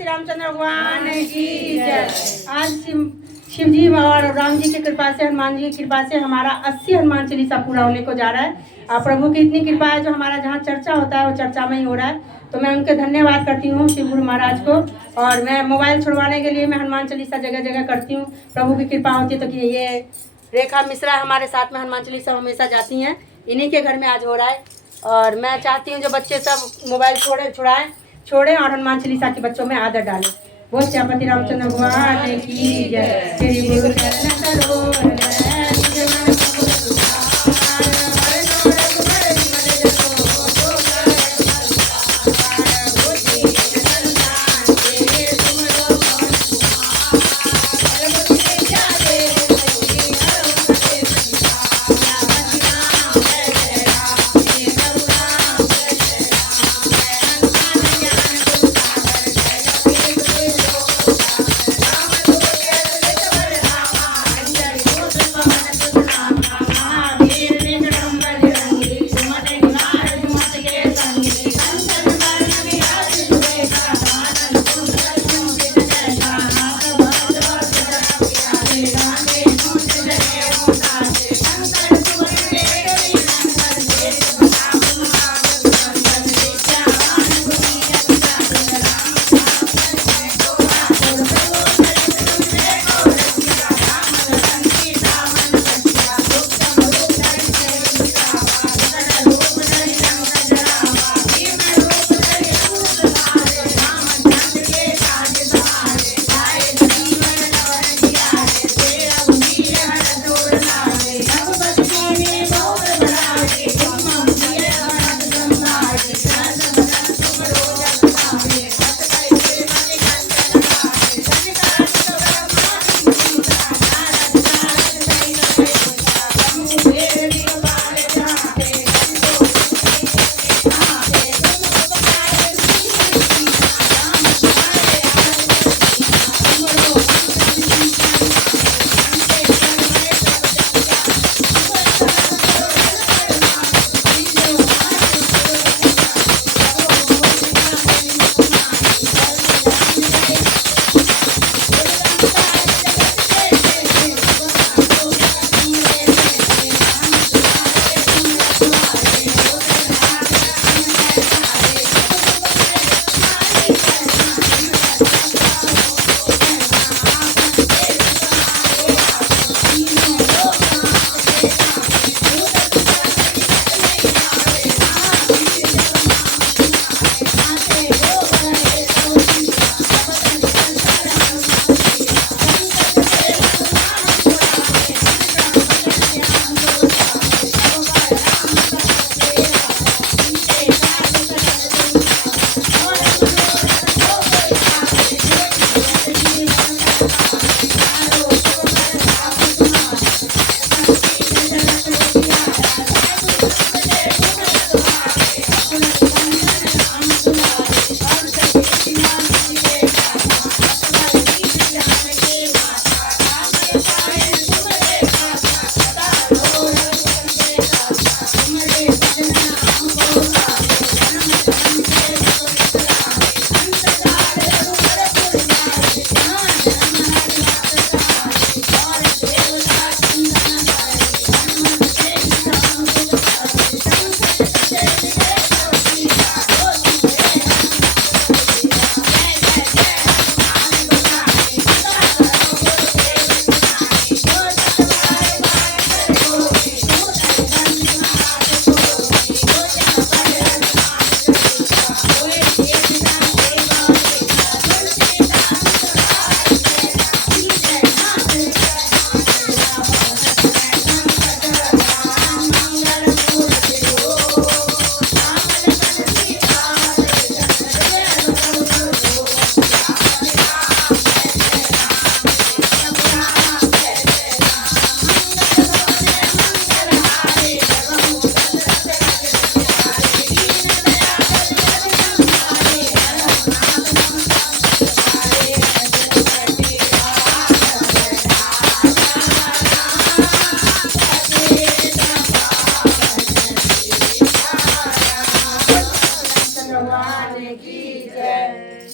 सियापति रामचंद्र भगवान की जय। आज शिव जी और राम जी की कृपा से, हनुमान जी की कृपा से हमारा 80 हनुमान चालीसा पूरा होने को जा रहा है। और प्रभु की इतनी कृपा है, जो हमारा जहाँ चर्चा होता है वो चर्चा में ही हो रहा है। तो मैं उनके धन्यवाद करती हूँ शिव गुरु महाराज को। और मैं मोबाइल छुड़वाने के लिए मैं हनुमान चालीसा जगह जगह करती हूँ। प्रभु की कृपा होती है। तो कि ये रेखा मिश्रा हमारे साथ में हनुमान चालीसा हमेशा जाती हैं, इन्हीं के घर में आज हो रहा है। और मैं चाहती हूँ जो बच्चे सब मोबाइल छोड़ें और हनुमान चालीसा के बच्चों में आदत डालें। वो सियापति रामचंद्र भगवान की जय। श्री गुरु चरण सरोवर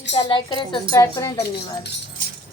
का लाइक करें, सब्सक्राइब करें। धन्यवाद।